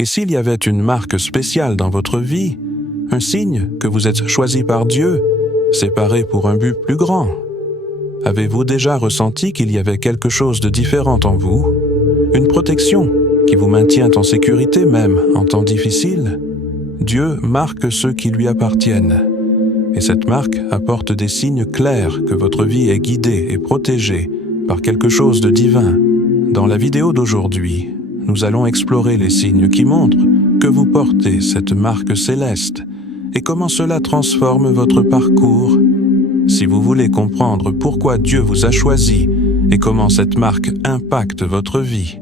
Et s'il y avait une marque spéciale dans votre vie, un signe que vous êtes choisi par Dieu, séparé pour un but plus grand? Avez-vous déjà ressenti qu'il y avait quelque chose de différent en vous? Une protection qui vous maintient en sécurité même en temps difficile? Dieu marque ceux qui lui appartiennent. Et cette marque apporte des signes clairs que votre vie est guidée et protégée par quelque chose de divin. Dans la vidéo d'aujourd'hui, nous allons explorer les signes qui montrent que vous portez cette marque céleste et comment cela transforme votre parcours. Si vous voulez comprendre pourquoi Dieu vous a choisi et comment cette marque impacte votre vie,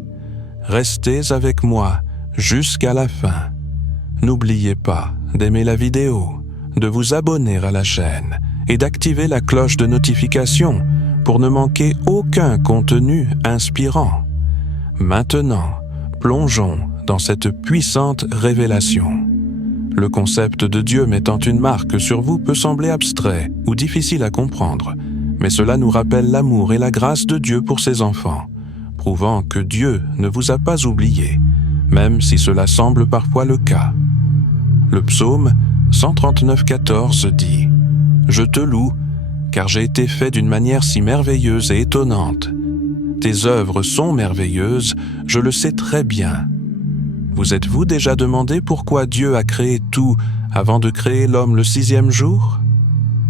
restez avec moi jusqu'à la fin. N'oubliez pas d'aimer la vidéo, de vous abonner à la chaîne et d'activer la cloche de notification pour ne manquer aucun contenu inspirant. Maintenant, plongeons dans cette puissante révélation. Le concept de Dieu mettant une marque sur vous peut sembler abstrait ou difficile à comprendre, mais cela nous rappelle l'amour et la grâce de Dieu pour ses enfants, prouvant que Dieu ne vous a pas oublié, même si cela semble parfois le cas. Le psaume 139,14 dit « Je te loue, car j'ai été fait d'une manière si merveilleuse et étonnante. Tes œuvres sont merveilleuses, je le sais très bien. » Vous êtes-vous déjà demandé pourquoi Dieu a créé tout avant de créer l'homme le 6e jour?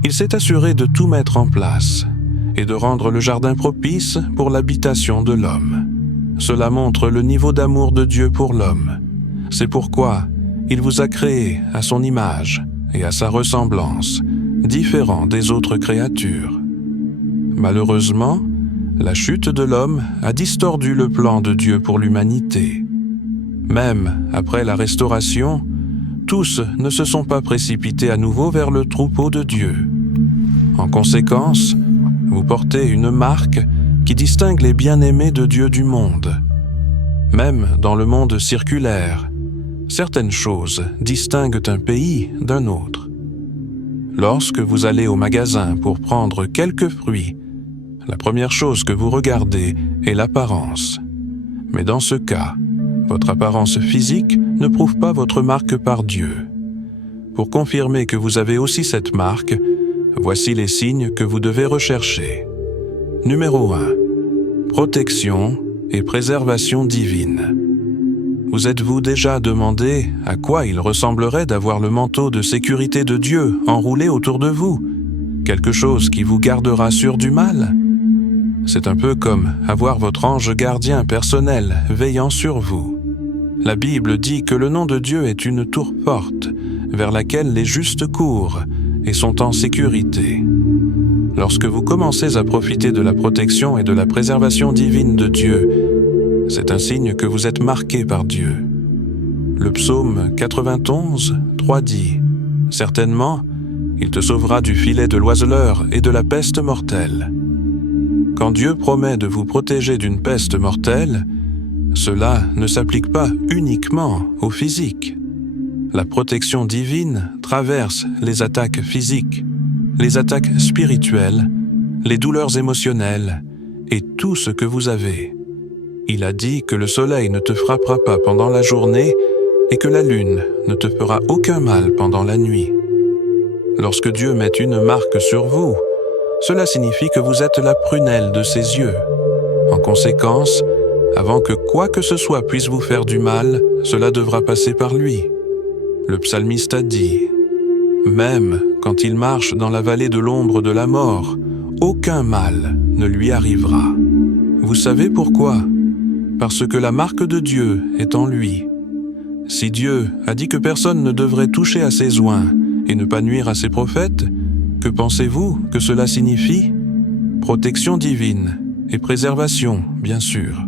Il s'est assuré de tout mettre en place et de rendre le jardin propice pour l'habitation de l'homme. Cela montre le niveau d'amour de Dieu pour l'homme. C'est pourquoi il vous a créé à son image et à sa ressemblance, différent des autres créatures. Malheureusement, la chute de l'homme a distordu le plan de Dieu pour l'humanité. Même après la restauration, tous ne se sont pas précipités à nouveau vers le troupeau de Dieu. En conséquence, vous portez une marque qui distingue les bien-aimés de Dieu du monde. Même dans le monde circulaire, certaines choses distinguent un pays d'un autre. Lorsque vous allez au magasin pour prendre quelques fruits, la première chose que vous regardez est l'apparence. Mais dans ce cas, votre apparence physique ne prouve pas votre marque par Dieu. Pour confirmer que vous avez aussi cette marque, voici les signes que vous devez rechercher. Numéro 1. Protection et préservation divine. Vous êtes-vous déjà demandé à quoi il ressemblerait d'avoir le manteau de sécurité de Dieu enroulé autour de vous? Quelque chose qui vous gardera sûr du mal? C'est un peu comme avoir votre ange gardien personnel veillant sur vous. La Bible dit que le nom de Dieu est une tour forte vers laquelle les justes courent et sont en sécurité. Lorsque vous commencez à profiter de la protection et de la préservation divine de Dieu, c'est un signe que vous êtes marqué par Dieu. Le psaume 91, 3 dit « Certainement, il te sauvera du filet de l'oiseleur et de la peste mortelle. » Quand Dieu promet de vous protéger d'une peste mortelle, cela ne s'applique pas uniquement au physique. La protection divine traverse les attaques physiques, les attaques spirituelles, les douleurs émotionnelles et tout ce que vous avez. Il a dit que le soleil ne te frappera pas pendant la journée et que la lune ne te fera aucun mal pendant la nuit. Lorsque Dieu met une marque sur vous, cela signifie que vous êtes la prunelle de ses yeux. En conséquence, avant que quoi que ce soit puisse vous faire du mal, cela devra passer par lui. Le psalmiste a dit « Même quand il marche dans la vallée de l'ombre de la mort, aucun mal ne lui arrivera. » Vous savez pourquoi? Parce que la marque de Dieu est en lui. Si Dieu a dit que personne ne devrait toucher à ses oints et ne pas nuire à ses prophètes, que pensez-vous que cela signifie? Protection divine et préservation, bien sûr.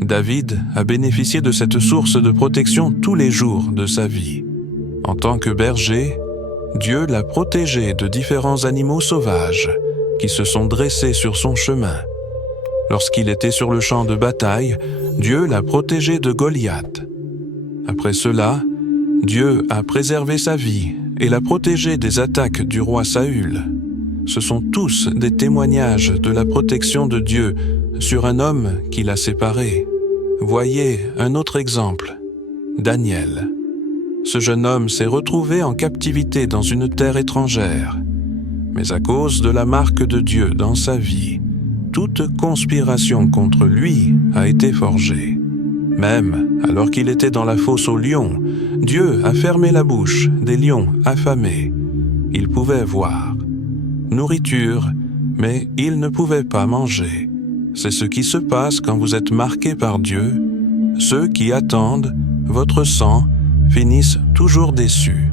David a bénéficié de cette source de protection tous les jours de sa vie. En tant que berger, Dieu l'a protégé de différents animaux sauvages qui se sont dressés sur son chemin. Lorsqu'il était sur le champ de bataille, Dieu l'a protégé de Goliath. Après cela, Dieu a préservé sa vie et l'a protégé des attaques du roi Saül. Ce sont tous des témoignages de la protection de Dieu sur un homme qui l'a séparé. Voyez un autre exemple. Daniel. Ce jeune homme s'est retrouvé en captivité dans une terre étrangère. Mais à cause de la marque de Dieu dans sa vie, toute conspiration contre lui a été forgée. Même alors qu'il était dans la fosse aux lions, Dieu a fermé la bouche des lions affamés. Il pouvait voir nourriture, mais il ne pouvait pas manger. C'est ce qui se passe quand vous êtes marqué par Dieu. Ceux qui attendent votre sang finissent toujours déçus.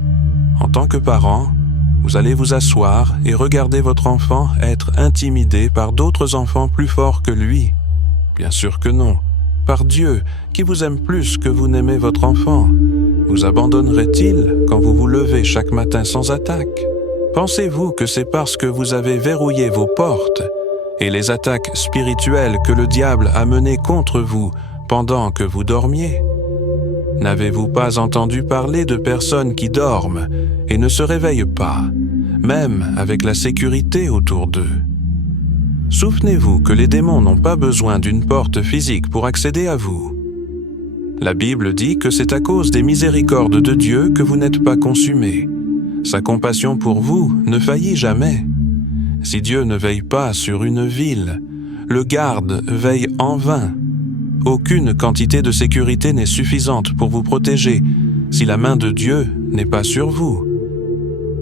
En tant que parent, vous allez vous asseoir et regarder votre enfant être intimidé par d'autres enfants plus forts que lui. Bien sûr que non. Par Dieu, qui vous aime plus que vous n'aimez votre enfant, vous abandonnerait-il quand vous vous levez chaque matin sans attaque? Pensez-vous que c'est parce que vous avez verrouillé vos portes et les attaques spirituelles que le diable a menées contre vous pendant que vous dormiez? N'avez-vous pas entendu parler de personnes qui dorment et ne se réveillent pas, même avec la sécurité autour d'eux? Souvenez-vous que les démons n'ont pas besoin d'une porte physique pour accéder à vous. La Bible dit que c'est à cause des miséricordes de Dieu que vous n'êtes pas consumés. Sa compassion pour vous ne faillit jamais. Si Dieu ne veille pas sur une ville, le garde veille en vain. Aucune quantité de sécurité n'est suffisante pour vous protéger si la main de Dieu n'est pas sur vous.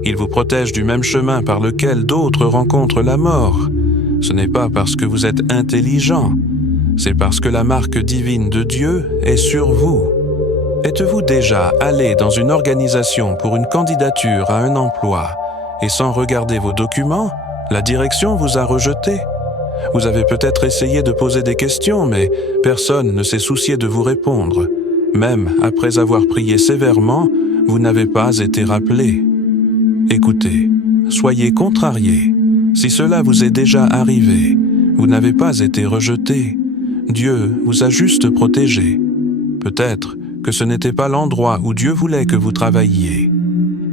Il vous protège du même chemin par lequel d'autres rencontrent la mort. Ce n'est pas parce que vous êtes intelligent, c'est parce que la marque divine de Dieu est sur vous. Êtes-vous déjà allé dans une organisation pour une candidature à un emploi et sans regarder vos documents, la direction vous a rejeté? Vous avez peut-être essayé de poser des questions, mais personne ne s'est soucié de vous répondre. Même après avoir prié sévèrement, vous n'avez pas été rappelé. Écoutez, soyez contrariés. Si cela vous est déjà arrivé, vous n'avez pas été rejeté. Dieu vous a juste protégé. Peut-être que ce n'était pas l'endroit où Dieu voulait que vous travailliez.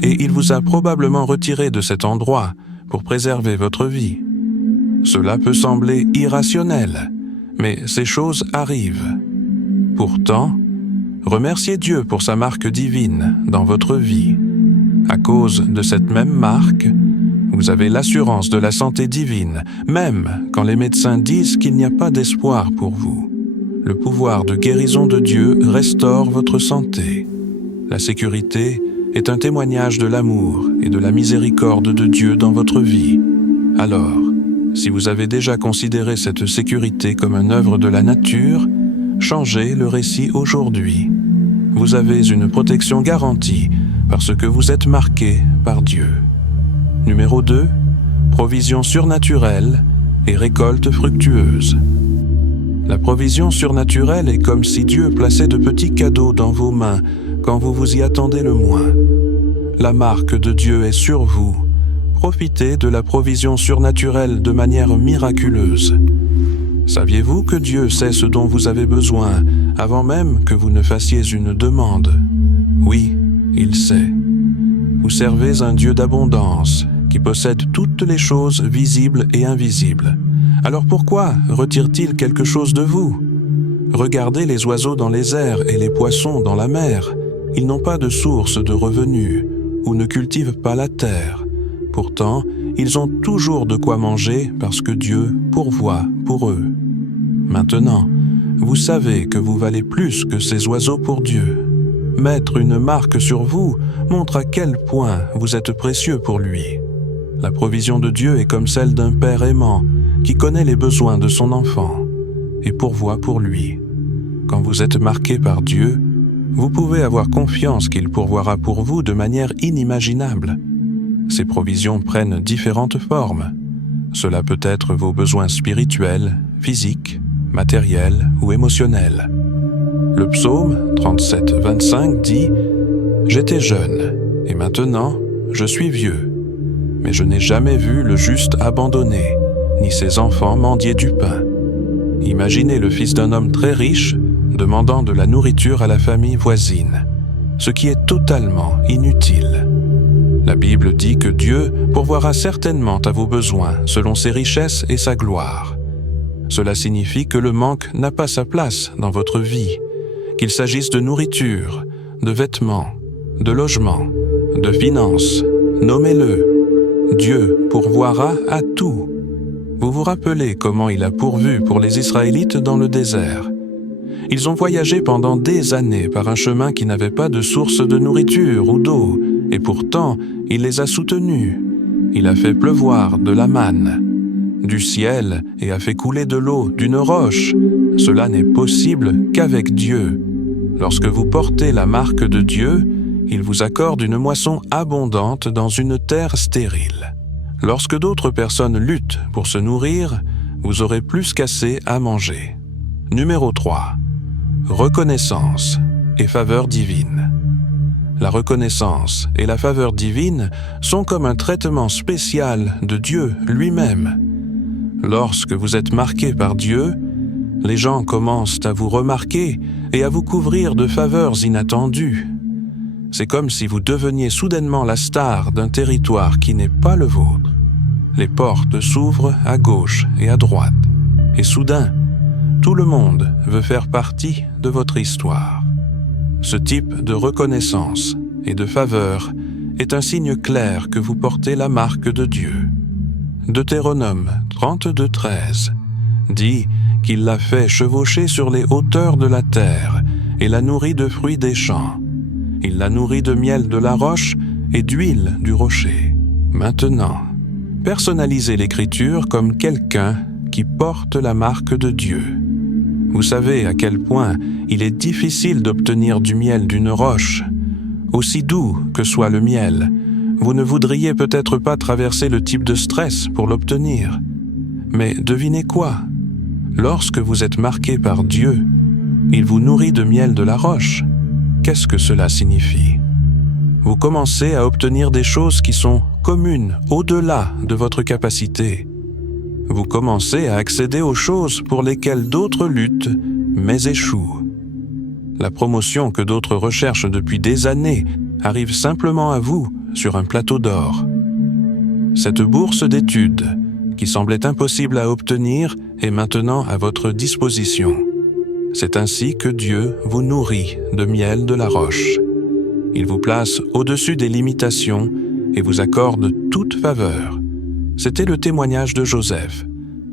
Et il vous a probablement retiré de cet endroit pour préserver votre vie. Cela peut sembler irrationnel, mais ces choses arrivent. Pourtant, remerciez Dieu pour sa marque divine dans votre vie. À cause de cette même marque, vous avez l'assurance de la santé divine, même quand les médecins disent qu'il n'y a pas d'espoir pour vous. Le pouvoir de guérison de Dieu restaure votre santé. La sécurité est un témoignage de l'amour et de la miséricorde de Dieu dans votre vie. Alors, si vous avez déjà considéré cette sécurité comme une œuvre de la nature, changez le récit aujourd'hui. Vous avez une protection garantie parce que vous êtes marqué par Dieu. Numéro 2, provision surnaturelle et récolte fructueuse. La provision surnaturelle est comme si Dieu plaçait de petits cadeaux dans vos mains quand vous vous y attendez le moins. La marque de Dieu est sur vous. Profitez de la provision surnaturelle de manière miraculeuse. Saviez-vous que Dieu sait ce dont vous avez besoin avant même que vous ne fassiez une demande? Oui, il sait. Vous servez un Dieu d'abondance qui possède toutes les choses visibles et invisibles. Alors pourquoi retire-t-il quelque chose de vous? Regardez les oiseaux dans les airs et les poissons dans la mer. Ils n'ont pas de source de revenus ou ne cultivent pas la terre. Pourtant, ils ont toujours de quoi manger parce que Dieu pourvoit pour eux. Maintenant, vous savez que vous valez plus que ces oiseaux pour Dieu. Mettre une marque sur vous montre à quel point vous êtes précieux pour lui. La provision de Dieu est comme celle d'un père aimant qui connaît les besoins de son enfant et pourvoit pour lui. Quand vous êtes marqué par Dieu, vous pouvez avoir confiance qu'il pourvoira pour vous de manière inimaginable. Ces provisions prennent différentes formes. Cela peut être vos besoins spirituels, physiques, matériels ou émotionnels. Le psaume 37, 25 dit « J'étais jeune, et maintenant je suis vieux, mais je n'ai jamais vu le juste abandonné, ni ses enfants mendier du pain. » Imaginez le fils d'un homme très riche demandant de la nourriture à la famille voisine, ce qui est totalement inutile. La Bible dit que Dieu pourvoira certainement à vos besoins selon ses richesses et sa gloire. Cela signifie que le manque n'a pas sa place dans votre vie, qu'il s'agisse de nourriture, de vêtements, de logements, de finances, nommez-le. Dieu pourvoira à tout. Vous vous rappelez comment il a pourvu pour les Israélites dans le désert. Ils ont voyagé pendant des années par un chemin qui n'avait pas de source de nourriture ou d'eau, et pourtant il les a soutenus. Il a fait pleuvoir de la manne du ciel et a fait couler de l'eau d'une roche. Cela n'est possible qu'avec Dieu. Lorsque vous portez la marque de Dieu, il vous accorde une moisson abondante dans une terre stérile. Lorsque d'autres personnes luttent pour se nourrir, vous aurez plus qu'assez à manger. Numéro 3. Reconnaissance et faveur divine. La reconnaissance et la faveur divine sont comme un traitement spécial de Dieu lui-même. Lorsque vous êtes marqué par Dieu, les gens commencent à vous remarquer et à vous couvrir de faveurs inattendues. C'est comme si vous deveniez soudainement la star d'un territoire qui n'est pas le vôtre. Les portes s'ouvrent à gauche et à droite, et soudain, tout le monde veut faire partie de votre histoire. Ce type de reconnaissance et de faveur est un signe clair que vous portez la marque de Dieu. Deutéronome 32:13 dit qu'il l'a fait chevaucher sur les hauteurs de la terre et l'a nourri de fruits des champs. Il l'a nourri de miel de la roche et d'huile du rocher. Maintenant, personnalisez l'Écriture comme quelqu'un qui porte la marque de Dieu. Vous savez à quel point il est difficile d'obtenir du miel d'une roche. Aussi doux que soit le miel, vous ne voudriez peut-être pas traverser le type de stress pour l'obtenir. Mais devinez quoi? Lorsque vous êtes marqué par Dieu, il vous nourrit de miel de la roche. Qu'est-ce que cela signifie? Vous commencez à obtenir des choses qui sont communes, au-delà de votre capacité. Vous commencez à accéder aux choses pour lesquelles d'autres luttent, mais échouent. La promotion que d'autres recherchent depuis des années arrive simplement à vous sur un plateau d'or. Cette bourse d'études, qui semblait impossible à obtenir, est maintenant à votre disposition. C'est ainsi que Dieu vous nourrit de miel de la roche. Il vous place au-dessus des limitations et vous accorde toute faveur. C'était le témoignage de Joseph.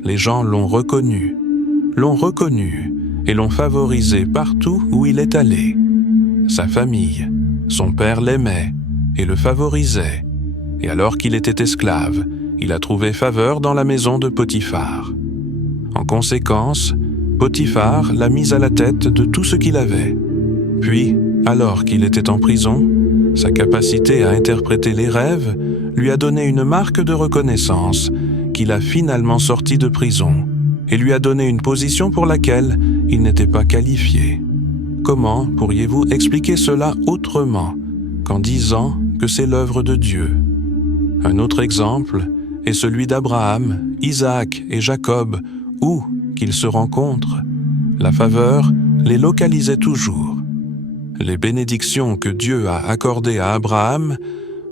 Les gens l'ont reconnu et l'ont favorisé partout où il est allé. Sa famille, son père l'aimait et le favorisait. Et alors qu'il était esclave, il a trouvé faveur dans la maison de Potiphar. En conséquence, Potiphar l'a mis à la tête de tout ce qu'il avait. Puis, alors qu'il était en prison, sa capacité à interpréter les rêves lui a donné une marque de reconnaissance qu'il a finalement sorti de prison et lui a donné une position pour laquelle il n'était pas qualifié. Comment pourriez-vous expliquer cela autrement qu'en disant que c'est l'œuvre de Dieu? Un autre exemple est celui d'Abraham, Isaac et Jacob, où qu'ils se rencontrent, la faveur les localisait toujours. Les bénédictions que Dieu a accordées à Abraham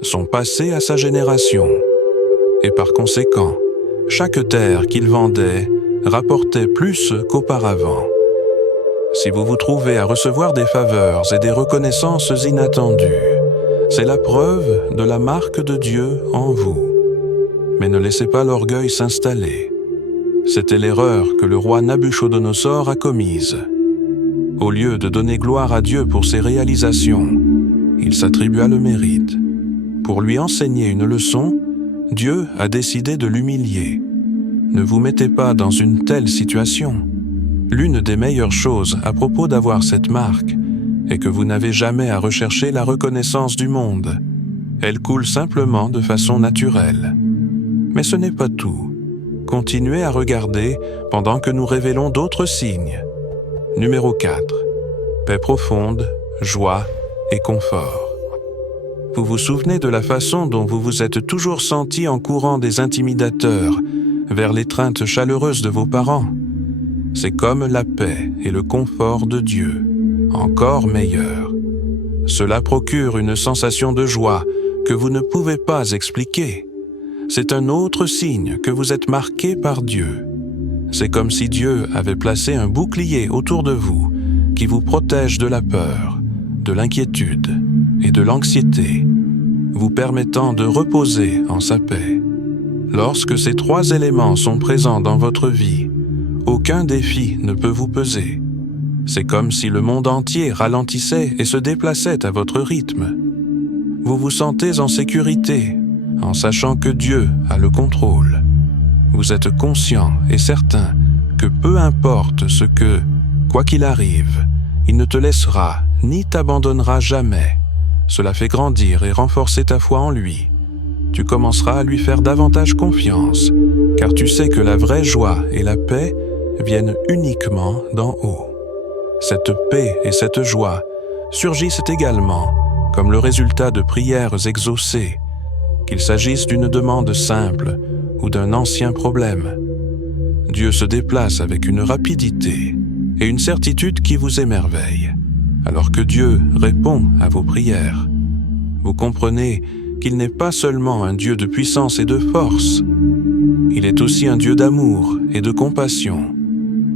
sont passées à sa génération. Et par conséquent, chaque terre qu'il vendait rapportait plus qu'auparavant. Si vous vous trouvez à recevoir des faveurs et des reconnaissances inattendues, c'est la preuve de la marque de Dieu en vous. Mais ne laissez pas l'orgueil s'installer. C'était l'erreur que le roi Nabuchodonosor a commise. Au lieu de donner gloire à Dieu pour ses réalisations, il s'attribua le mérite. Pour lui enseigner une leçon, Dieu a décidé de l'humilier. Ne vous mettez pas dans une telle situation. L'une des meilleures choses à propos d'avoir cette marque est que vous n'avez jamais à rechercher la reconnaissance du monde. Elle coule simplement de façon naturelle. Mais ce n'est pas tout. Continuez à regarder pendant que nous révélons d'autres signes. Numéro 4. Paix profonde, joie et confort. Vous vous souvenez de la façon dont vous vous êtes toujours senti en courant des intimidateurs vers l'étreinte chaleureuse de vos parents? C'est comme la paix et le confort de Dieu, encore meilleur. Cela procure une sensation de joie que vous ne pouvez pas expliquer. C'est un autre signe que vous êtes marqué par Dieu. C'est comme si Dieu avait placé un bouclier autour de vous qui vous protège de la peur, de l'inquiétude et de l'anxiété, vous permettant de reposer en sa paix. Lorsque ces trois éléments sont présents dans votre vie, aucun défi ne peut vous peser. C'est comme si le monde entier ralentissait et se déplaçait à votre rythme. Vous vous sentez en sécurité, en sachant que Dieu a le contrôle. Vous êtes conscient et certain que peu importe ce que, quoi qu'il arrive, il ne te laissera ni t'abandonnera jamais. Cela fait grandir et renforcer ta foi en lui. Tu commenceras à lui faire davantage confiance, car tu sais que la vraie joie et la paix viennent uniquement d'en haut. Cette paix et cette joie surgissent également comme le résultat de prières exaucées, qu'il s'agisse d'une demande simple ou d'un ancien problème. Dieu se déplace avec une rapidité et une certitude qui vous émerveille, alors que Dieu répond à vos prières. Vous comprenez qu'il n'est pas seulement un Dieu de puissance et de force, il est aussi un Dieu d'amour et de compassion.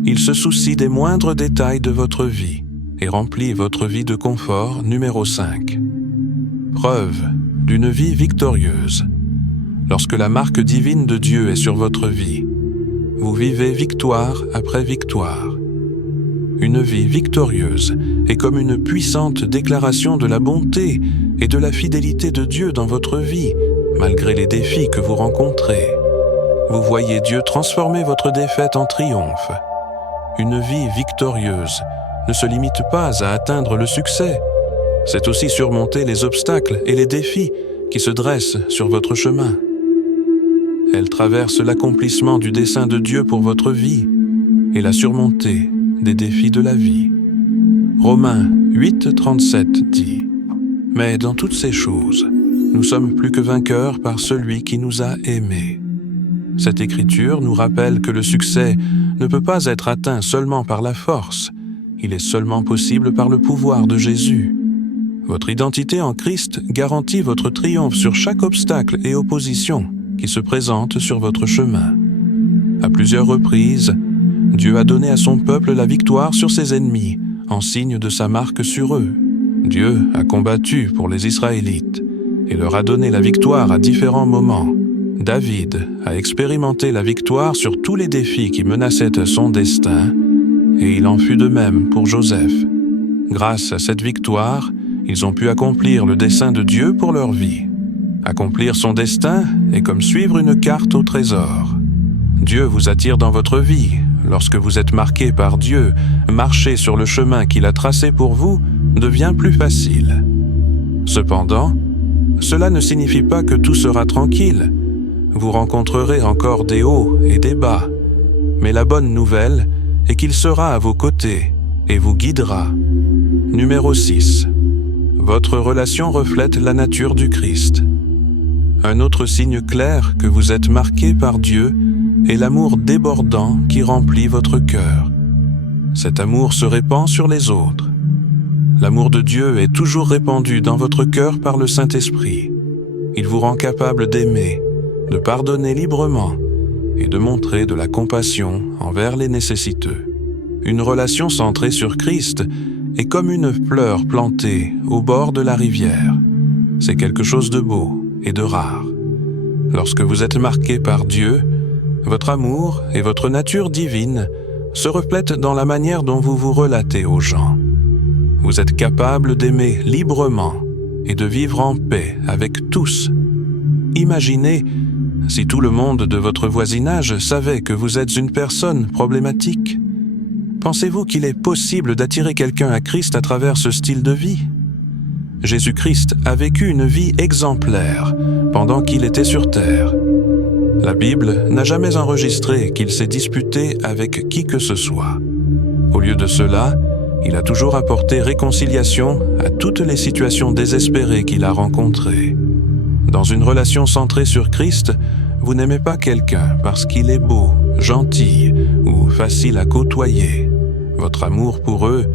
Il se soucie des moindres détails de votre vie et remplit votre vie de confort numéro 5. Preuve d'une vie victorieuse. Lorsque la marque divine de Dieu est sur votre vie, vous vivez victoire après victoire. Une vie victorieuse est comme une puissante déclaration de la bonté et de la fidélité de Dieu dans votre vie, malgré les défis que vous rencontrez. Vous voyez Dieu transformer votre défaite en triomphe. Une vie victorieuse ne se limite pas à atteindre le succès. C'est aussi surmonter les obstacles et les défis qui se dressent sur votre chemin. Elle traverse l'accomplissement du dessein de Dieu pour votre vie et la surmontée des défis de la vie. Romains 8,37 dit « Mais dans toutes ces choses, nous sommes plus que vainqueurs par celui qui nous a aimés. » Cette écriture nous rappelle que le succès ne peut pas être atteint seulement par la force, il est seulement possible par le pouvoir de Jésus. Votre identité en Christ garantit votre triomphe sur chaque obstacle et opposition qui se présente sur votre chemin. À plusieurs reprises, Dieu a donné à son peuple la victoire sur ses ennemis, en signe de sa marque sur eux. Dieu a combattu pour les Israélites et leur a donné la victoire à différents moments. David a expérimenté la victoire sur tous les défis qui menaçaient son destin, et il en fut de même pour Joseph. Grâce à cette victoire, ils ont pu accomplir le dessein de Dieu pour leur vie. Accomplir son destin est comme suivre une carte au trésor. Dieu vous attire dans votre vie. Lorsque vous êtes marqué par Dieu, marcher sur le chemin qu'il a tracé pour vous devient plus facile. Cependant, cela ne signifie pas que tout sera tranquille. Vous rencontrerez encore des hauts et des bas, mais la bonne nouvelle est qu'il sera à vos côtés et vous guidera. Numéro 6. Votre relation reflète la nature du Christ. Un autre signe clair que vous êtes marqué par Dieu est l'amour débordant qui remplit votre cœur. Cet amour se répand sur les autres. L'amour de Dieu est toujours répandu dans votre cœur par le Saint-Esprit. Il vous rend capable d'aimer, de pardonner librement et de montrer de la compassion envers les nécessiteux. Une relation centrée sur Christ est comme une fleur plantée au bord de la rivière. C'est quelque chose de beau et de rare. Lorsque vous êtes marqué par Dieu, votre amour et votre nature divine se reflètent dans la manière dont vous vous relatez aux gens. Vous êtes capable d'aimer librement et de vivre en paix avec tous. Imaginez si tout le monde de votre voisinage savait que vous êtes une personne problématique. Pensez-vous qu'il est possible d'attirer quelqu'un à Christ à travers ce style de vie? Jésus-Christ a vécu une vie exemplaire pendant qu'il était sur terre. La Bible n'a jamais enregistré qu'il s'est disputé avec qui que ce soit. Au lieu de cela, il a toujours apporté réconciliation à toutes les situations désespérées qu'il a rencontrées. Dans une relation centrée sur Christ, vous n'aimez pas quelqu'un parce qu'il est beau, gentil ou facile à côtoyer. Votre amour pour eux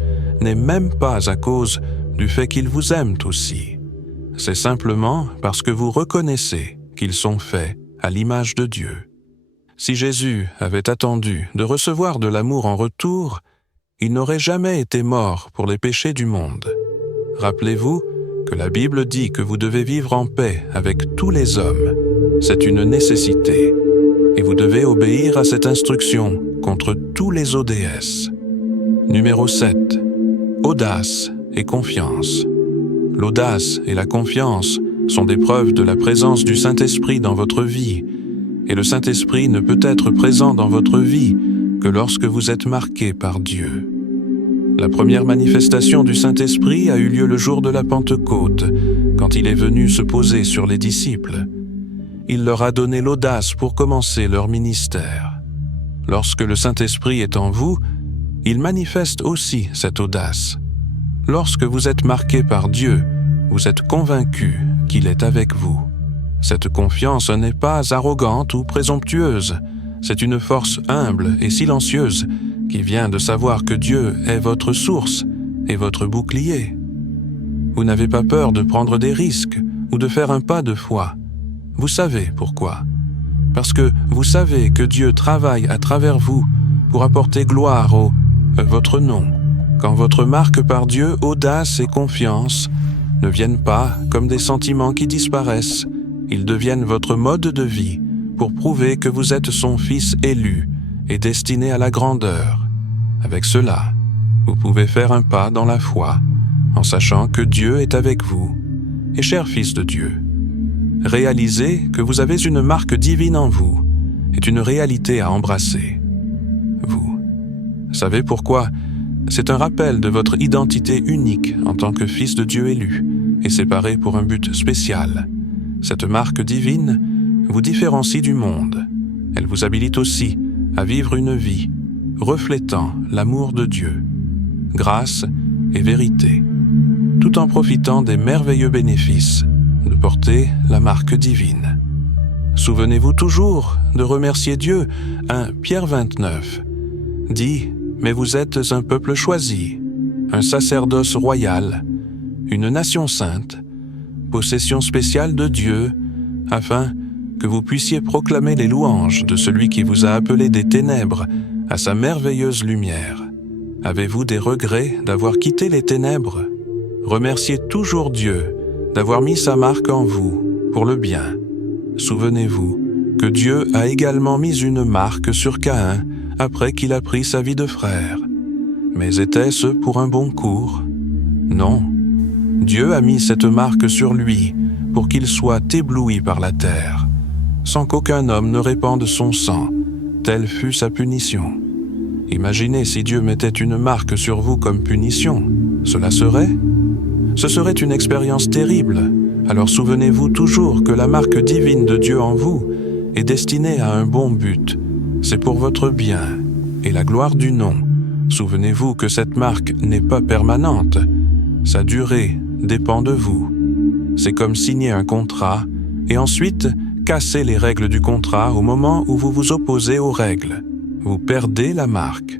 n'est même pas à cause du fait qu'ils vous aiment aussi. C'est simplement parce que vous reconnaissez qu'ils sont faits à l'image de Dieu. Si Jésus avait attendu de recevoir de l'amour en retour, il n'aurait jamais été mort pour les péchés du monde. Rappelez-vous que la Bible dit que vous devez vivre en paix avec tous les hommes. C'est une nécessité. Et vous devez obéir à cette instruction contre tous les ODS. Numéro 7. Audace et confiance. L'audace et la confiance sont des preuves de la présence du Saint-Esprit dans votre vie. Et le Saint-Esprit ne peut être présent dans votre vie que lorsque vous êtes marqué par Dieu. La première manifestation du Saint-Esprit a eu lieu le jour de la Pentecôte, quand il est venu se poser sur les disciples. Il leur a donné l'audace pour commencer leur ministère. Lorsque le Saint-Esprit est en vous, il manifeste aussi cette audace. Lorsque vous êtes marqué par Dieu, vous êtes convaincu qu'il est avec vous. Cette confiance n'est pas arrogante ou présomptueuse, c'est une force humble et silencieuse qui vient de savoir que Dieu est votre source et votre bouclier. Vous n'avez pas peur de prendre des risques ou de faire un pas de foi. Vous savez pourquoi. Parce que vous savez que Dieu travaille à travers vous pour apporter gloire au votre nom. Quand votre marque par Dieu, audace et confiance, ne viennent pas comme des sentiments qui disparaissent, ils deviennent votre mode de vie pour prouver que vous êtes son fils élu et destiné à la grandeur. Avec cela, vous pouvez faire un pas dans la foi en sachant que Dieu est avec vous. Et cher fils de Dieu, réalisez que vous avez une marque divine en vous est une réalité à embrasser. Vous savez pourquoi? C'est un rappel de votre identité unique en tant que fils de Dieu élu et séparé pour un but spécial. Cette marque divine vous différencie du monde. Elle vous habilite aussi à vivre une vie reflétant l'amour de Dieu, grâce et vérité, tout en profitant des merveilleux bénéfices de porter la marque divine. Souvenez-vous toujours de remercier Dieu. 1 Pierre 29 dit « Mais vous êtes un peuple choisi, un sacerdoce royal, une nation sainte, possession spéciale de Dieu, afin que vous puissiez proclamer les louanges de celui qui vous a appelé des ténèbres à sa merveilleuse lumière. Avez-vous des regrets d'avoir quitté les ténèbres? Remerciez toujours Dieu d'avoir mis sa marque en vous pour le bien. Souvenez-vous que Dieu a également mis une marque sur Caïn après qu'il a pris sa vie de frère. Mais était-ce pour un bon cours? Non. Dieu a mis cette marque sur lui pour qu'il soit ébloui par la terre, sans qu'aucun homme ne répande son sang. Telle fut sa punition. Imaginez si Dieu mettait une marque sur vous comme punition. Cela serait? Ce serait une expérience terrible. Alors souvenez-vous toujours que la marque divine de Dieu en vous est destinée à un bon but. C'est pour votre bien et la gloire du nom. Souvenez-vous que cette marque n'est pas permanente. Sa durée dépend de vous. C'est comme signer un contrat et ensuite casser les règles du contrat au moment où vous vous opposez aux règles. Vous perdez la marque.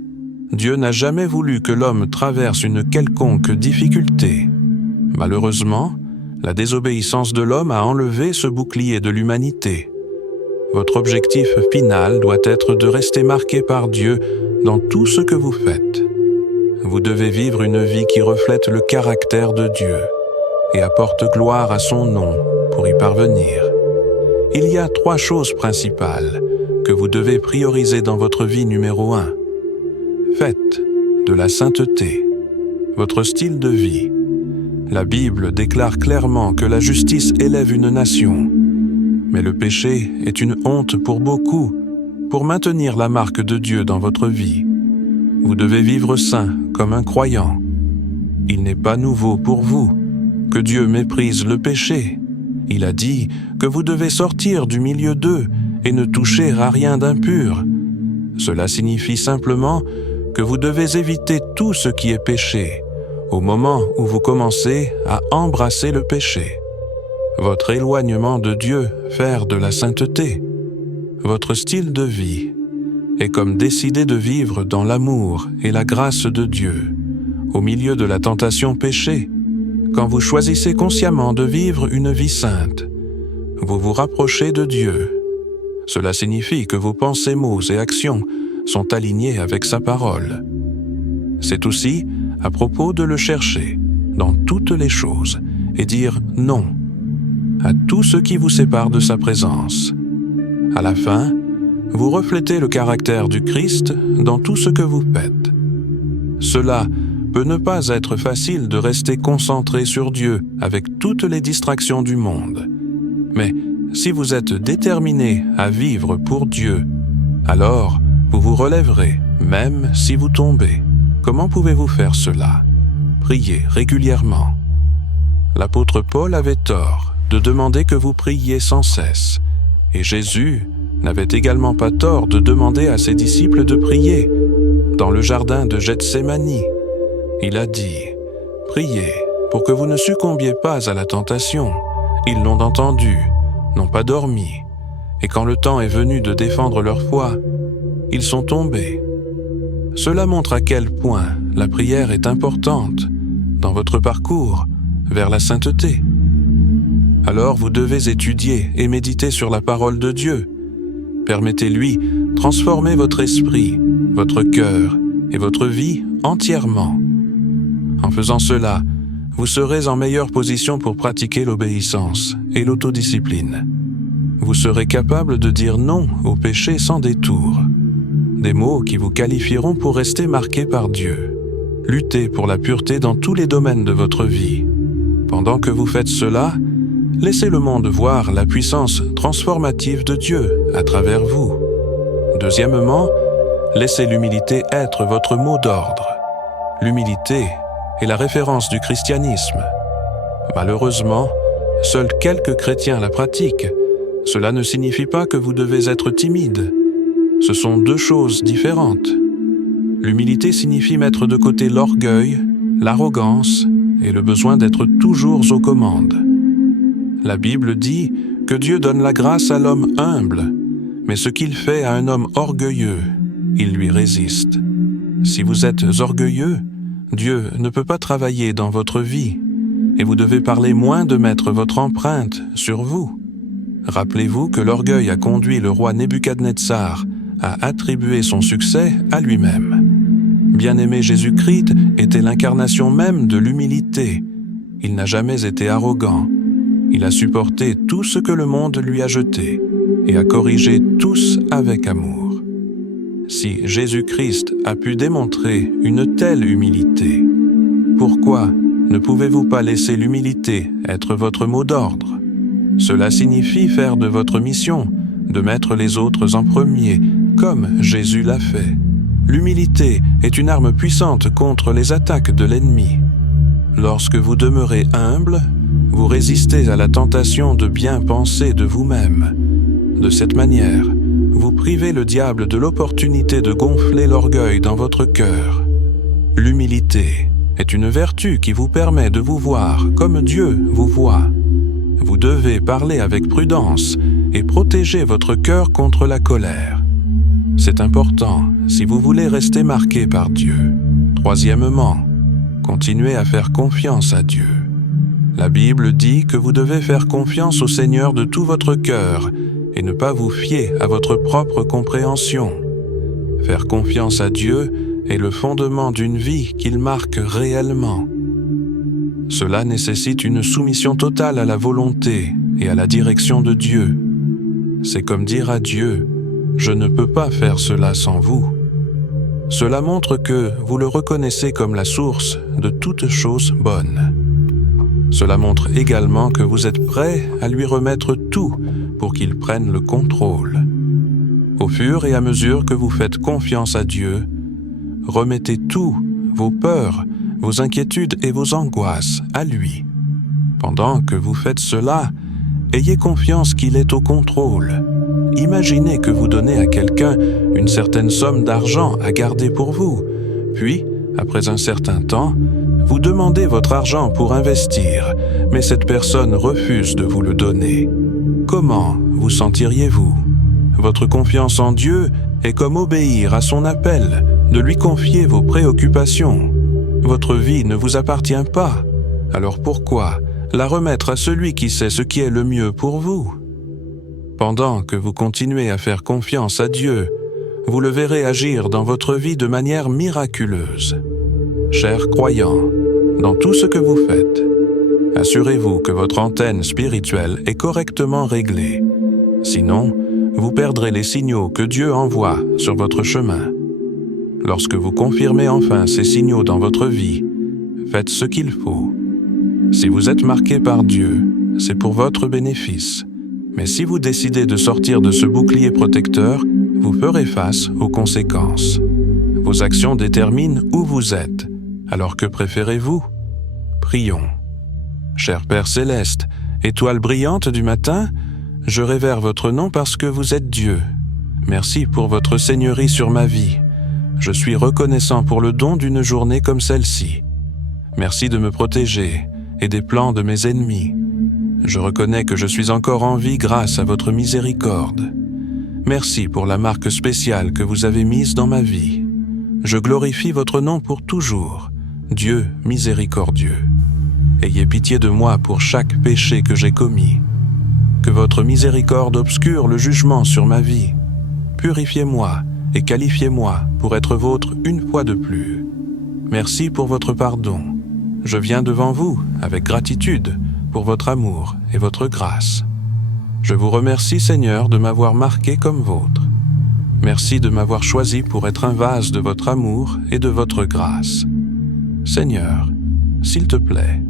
Dieu n'a jamais voulu que l'homme traverse une quelconque difficulté. Malheureusement, la désobéissance de l'homme a enlevé ce bouclier de l'humanité. Votre objectif final doit être de rester marqué par Dieu dans tout ce que vous faites. Vous devez vivre une vie qui reflète le caractère de Dieu et apporte gloire à son nom pour y parvenir. Il y a 3 choses principales que vous devez prioriser dans votre vie numéro 1. Faites de la sainteté votre style de vie. La Bible déclare clairement que la justice élève une nation, mais le péché est une honte pour beaucoup. Pour maintenir la marque de Dieu dans votre vie, vous devez vivre saint comme un croyant. Il n'est pas nouveau pour vous que Dieu méprise le péché. Il a dit que vous devez sortir du milieu d'eux et ne toucher à rien d'impur. Cela signifie simplement que vous devez éviter tout ce qui est péché au moment où vous commencez à embrasser le péché. Votre éloignement de Dieu fait de la sainteté. Votre style de vie est comme décider de vivre dans l'amour et la grâce de Dieu, au milieu de la tentation péché. Quand vous choisissez consciemment de vivre une vie sainte, vous vous rapprochez de Dieu. Cela signifie que vos pensées, mots et actions sont alignés avec sa parole. C'est aussi à propos de le chercher, dans toutes les choses et dire non à tout ce qui vous sépare de sa présence. À la fin, vous reflétez le caractère du Christ dans tout ce que vous faites. Cela peut ne pas être facile de rester concentré sur Dieu avec toutes les distractions du monde. Mais si vous êtes déterminé à vivre pour Dieu, alors vous vous relèverez, même si vous tombez. Comment pouvez-vous faire cela? Priez régulièrement. L'apôtre Paul avait tort de demander que vous priez sans cesse, et Jésus n'avait également pas tort de demander à ses disciples de prier. Dans le jardin de Gethsémani, il a dit « Priez pour que vous ne succombiez pas à la tentation. » Ils l'ont entendu, n'ont pas dormi, et quand le temps est venu de défendre leur foi, ils sont tombés. Cela montre à quel point la prière est importante dans votre parcours vers la sainteté. Alors vous devez étudier et méditer sur la parole de Dieu. Permettez-lui transformer votre esprit, votre cœur et votre vie entièrement. En faisant cela, vous serez en meilleure position pour pratiquer l'obéissance et l'autodiscipline. Vous serez capable de dire non au péché sans détour. Des mots qui vous qualifieront pour rester marqués par Dieu. Luttez pour la pureté dans tous les domaines de votre vie. Pendant que vous faites cela, laissez le monde voir la puissance transformative de Dieu à travers vous. Deuxièmement, laissez l'humilité être votre mot d'ordre. L'humilité est la référence du christianisme. Malheureusement, seuls quelques chrétiens la pratiquent. Cela ne signifie pas que vous devez être timide. Ce sont deux choses différentes. L'humilité signifie mettre de côté l'orgueil, l'arrogance et le besoin d'être toujours aux commandes. La Bible dit que Dieu donne la grâce à l'homme humble, mais ce qu'il fait à un homme orgueilleux, il lui résiste. Si vous êtes orgueilleux, Dieu ne peut pas travailler dans votre vie, et vous devez parler moins de mettre votre empreinte sur vous. Rappelez-vous que l'orgueil a conduit le roi Nebuchadnezzar à attribuer son succès à lui-même. Bien-aimé Jésus-Christ était l'incarnation même de l'humilité. Il n'a jamais été arrogant. Il a supporté tout ce que le monde lui a jeté et a corrigé tous avec amour. Si Jésus-Christ a pu démontrer une telle humilité, pourquoi ne pouvez-vous pas laisser l'humilité être votre mot d'ordre? Cela signifie faire de votre mission, de mettre les autres en premier, comme Jésus l'a fait. L'humilité est une arme puissante contre les attaques de l'ennemi. Lorsque vous demeurez humble, vous résistez à la tentation de bien penser de vous-même. De cette manière, vous privez le diable de l'opportunité de gonfler l'orgueil dans votre cœur. L'humilité est une vertu qui vous permet de vous voir comme Dieu vous voit. Vous devez parler avec prudence et protéger votre cœur contre la colère. C'est important si vous voulez rester marqué par Dieu. Troisièmement, continuez à faire confiance à Dieu. La Bible dit que vous devez faire confiance au Seigneur de tout votre cœur et ne pas vous fier à votre propre compréhension. Faire confiance à Dieu est le fondement d'une vie qu'il marque réellement. Cela nécessite une soumission totale à la volonté et à la direction de Dieu. C'est comme dire à Dieu « Je ne peux pas faire cela sans vous ». Cela montre que vous le reconnaissez comme la source de toute chose bonne. Cela montre également que vous êtes prêt à lui remettre tout pour qu'il prenne le contrôle. Au fur et à mesure que vous faites confiance à Dieu, remettez tout, vos peurs, vos inquiétudes et vos angoisses à lui. Pendant que vous faites cela, ayez confiance qu'il est au contrôle. Imaginez que vous donnez à quelqu'un une certaine somme d'argent à garder pour vous, puis, après un certain temps, vous demandez votre argent pour investir, mais cette personne refuse de vous le donner. Comment vous sentiriez-vous? Votre confiance en Dieu est comme obéir à son appel de lui confier vos préoccupations. Votre vie ne vous appartient pas, alors pourquoi la remettre à celui qui sait ce qui est le mieux pour vous? Pendant que vous continuez à faire confiance à Dieu, vous le verrez agir dans votre vie de manière miraculeuse. Chers croyants, dans tout ce que vous faites. Assurez-vous que votre antenne spirituelle est correctement réglée. Sinon, vous perdrez les signaux que Dieu envoie sur votre chemin. Lorsque vous confirmez enfin ces signaux dans votre vie, faites ce qu'il faut. Si vous êtes marqué par Dieu, c'est pour votre bénéfice. Mais si vous décidez de sortir de ce bouclier protecteur, vous ferez face aux conséquences. Vos actions déterminent où vous êtes. Alors que préférez-vous? Prions. Cher Père Céleste, étoile brillante du matin, je révère votre nom parce que vous êtes Dieu. Merci pour votre seigneurie sur ma vie. Je suis reconnaissant pour le don d'une journée comme celle-ci. Merci de me protéger et des plans de mes ennemis. Je reconnais que je suis encore en vie grâce à votre miséricorde. Merci pour la marque spéciale que vous avez mise dans ma vie. Je glorifie votre nom pour toujours, Dieu miséricordieux. Ayez pitié de moi pour chaque péché que j'ai commis. Que votre miséricorde obscure le jugement sur ma vie. Purifiez-moi et qualifiez-moi pour être vôtre une fois de plus. Merci pour votre pardon. Je viens devant vous avec gratitude pour votre amour et votre grâce. Je vous remercie, Seigneur, de m'avoir marqué comme vôtre. Merci de m'avoir choisi pour être un vase de votre amour et de votre grâce. Seigneur, s'il te plaît,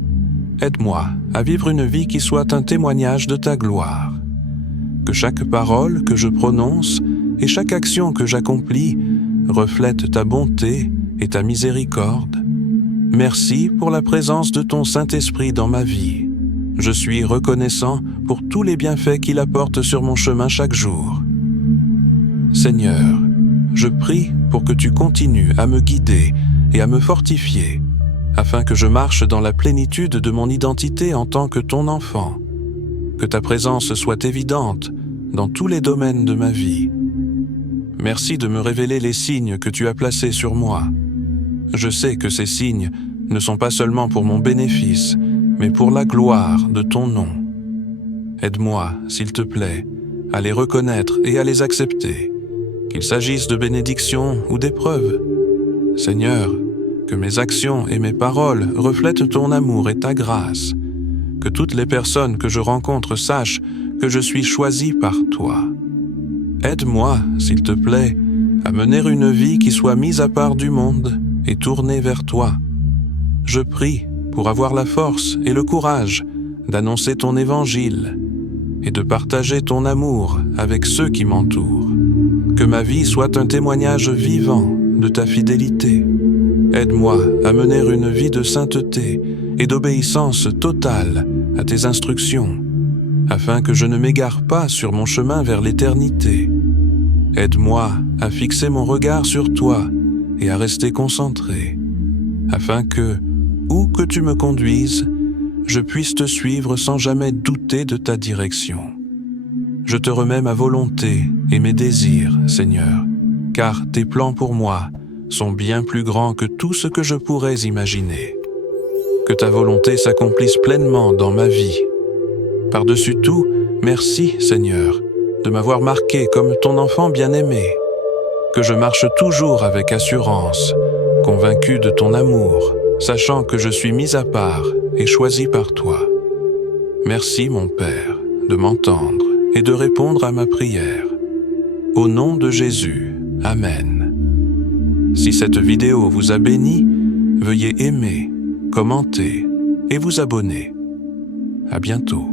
aide-moi à vivre une vie qui soit un témoignage de ta gloire. Que chaque parole que je prononce et chaque action que j'accomplis reflète ta bonté et ta miséricorde. Merci pour la présence de ton Saint-Esprit dans ma vie. Je suis reconnaissant pour tous les bienfaits qu'il apporte sur mon chemin chaque jour. Seigneur, je prie pour que tu continues à me guider et à me fortifier, afin que je marche dans la plénitude de mon identité en tant que ton enfant. Que ta présence soit évidente dans tous les domaines de ma vie. Merci de me révéler les signes que tu as placés sur moi. Je sais que ces signes ne sont pas seulement pour mon bénéfice, mais pour la gloire de ton nom. Aide-moi, s'il te plaît, à les reconnaître et à les accepter, qu'il s'agisse de bénédictions ou d'épreuves. Seigneur, que mes actions et mes paroles reflètent ton amour et ta grâce, que toutes les personnes que je rencontre sachent que je suis choisi par toi. Aide-moi, s'il te plaît, à mener une vie qui soit mise à part du monde et tournée vers toi. Je prie pour avoir la force et le courage d'annoncer ton évangile et de partager ton amour avec ceux qui m'entourent. Que ma vie soit un témoignage vivant de ta fidélité. Aide-moi à mener une vie de sainteté et d'obéissance totale à tes instructions, afin que je ne m'égare pas sur mon chemin vers l'éternité. Aide-moi à fixer mon regard sur toi et à rester concentré, afin que, où que tu me conduises, je puisse te suivre sans jamais douter de ta direction. Je te remets ma volonté et mes désirs, Seigneur, car tes plans pour moi sont bien plus grands que tout ce que je pourrais imaginer. Que ta volonté s'accomplisse pleinement dans ma vie. Par-dessus tout, merci, Seigneur, de m'avoir marqué comme ton enfant bien-aimé. Que je marche toujours avec assurance, convaincu de ton amour, sachant que je suis mis à part et choisi par toi. Merci, mon Père, de m'entendre et de répondre à ma prière. Au nom de Jésus, Amen. Si cette vidéo vous a béni, veuillez aimer, commenter et vous abonner. À bientôt.